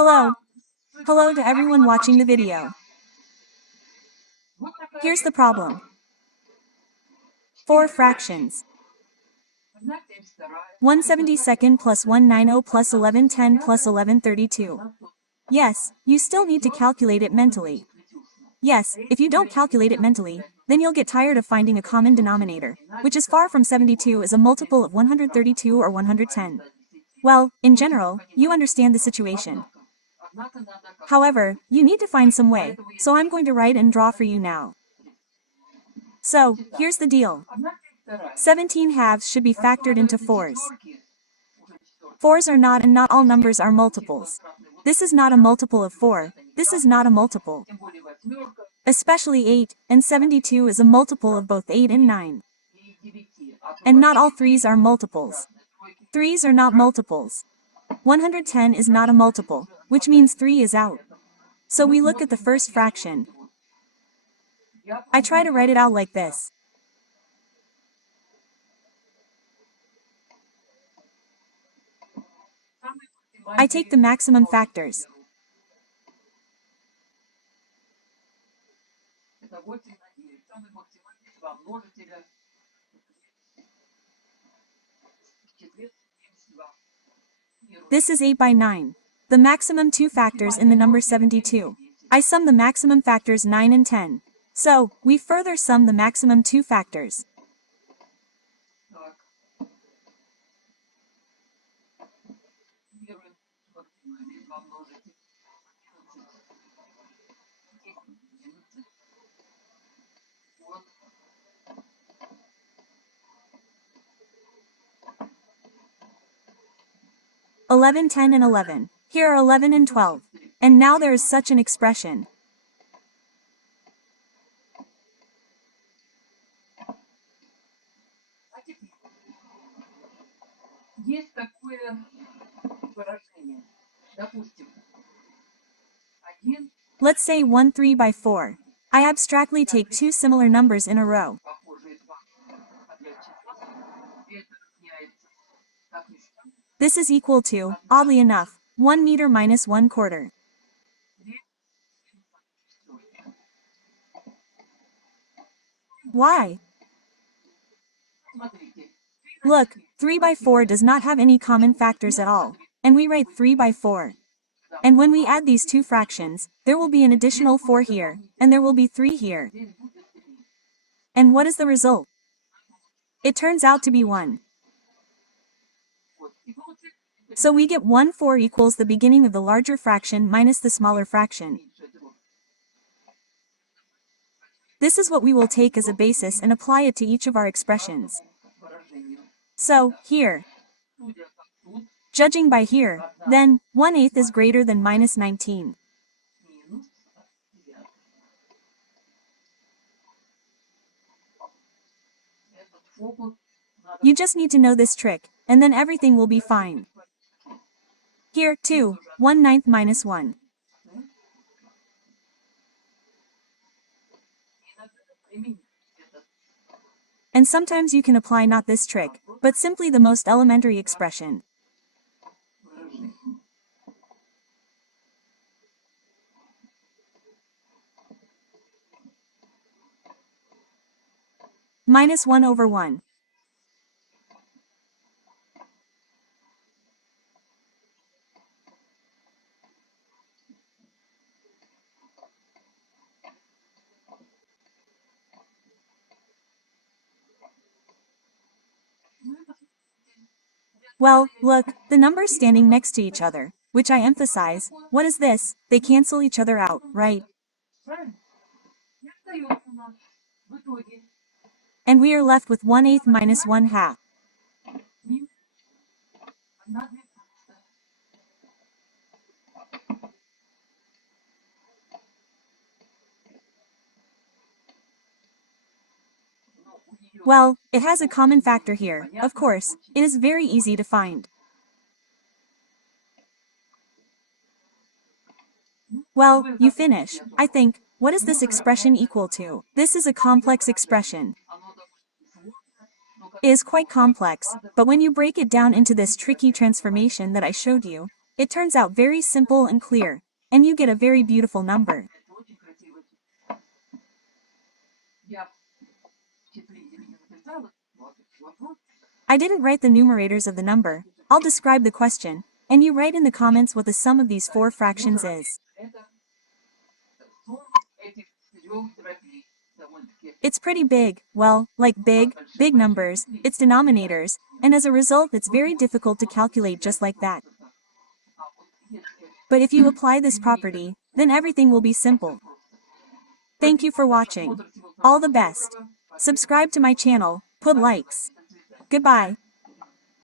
Hello. Hello to everyone watching the video. Here's the problem. 4 fractions. 1/72 plus 190 plus 1110 plus 1132. Yes, you still need to calculate it mentally. Yes, if you don't calculate it mentally, then you'll get tired of finding a common denominator, which is far from 72 as a multiple of 132 or 110. Well, in general, you understand the situation. However, you need to find some way, so I'm going to write and draw for you now. So, here's the deal. 17 halves should be factored into 4s. 4s are not, and not all numbers are multiples. This is not a multiple of 4, this is not a multiple. Especially 8, and 72 is a multiple of both 8 and 9. And not all 3s are multiples. 3s are not multiples. 110 is not a multiple, which means 3 is out. So we look at the first fraction. I try to write it out like this. I take the maximum factors. This is 8 by 9. The maximum 2 factors in the number 72. I sum the maximum factors 9 and 10. So, we further sum the maximum 2 factors. Eleven, 10 and 11. Here are 11 and 12. And now there is such an expression. Let's say 1 3 by 4. I abstractly take two similar numbers in a row. This is equal to, oddly enough, 1 meter minus 1/4. Why? Look, 3 by 4 does not have any common factors at all, and we write 3 by 4. And when we add these two fractions, there will be an additional 4 here, and there will be 3 here. And what is the result? It turns out to be 1. So we get 1 4 equals the beginning of the larger fraction minus the smaller fraction. This is what we will take as a basis and apply it to each of our expressions. So, here. Judging by here, then, 1/8 is greater than minus 19. You just need to know this trick, and then everything will be fine. Here, too, 1/9 minus 1. And sometimes you can apply not this trick, but simply the most elementary expression. Minus 1 over 1. Well, look, the numbers standing next to each other, which I emphasize, what is this? They cancel each other out, right? And we are left with 1/8 minus 1/2. Well, it has a common factor here, of course, it is very easy to find. Well, you finish, I think. What is this expression equal to? This is a complex expression. It is quite complex, but when you break it down into this tricky transformation that I showed you, It turns out very simple and clear, and you get a very beautiful number. I didn't write the numerators of the number. I'll describe the question, and you write in the comments what the sum of these four fractions is. It's pretty big, well, like big numbers, it's denominators, and as a result it's very difficult to calculate just like that. But if you apply this property, then everything will be simple. Thank you for watching. All the best. Subscribe to my channel, put likes. Goodbye.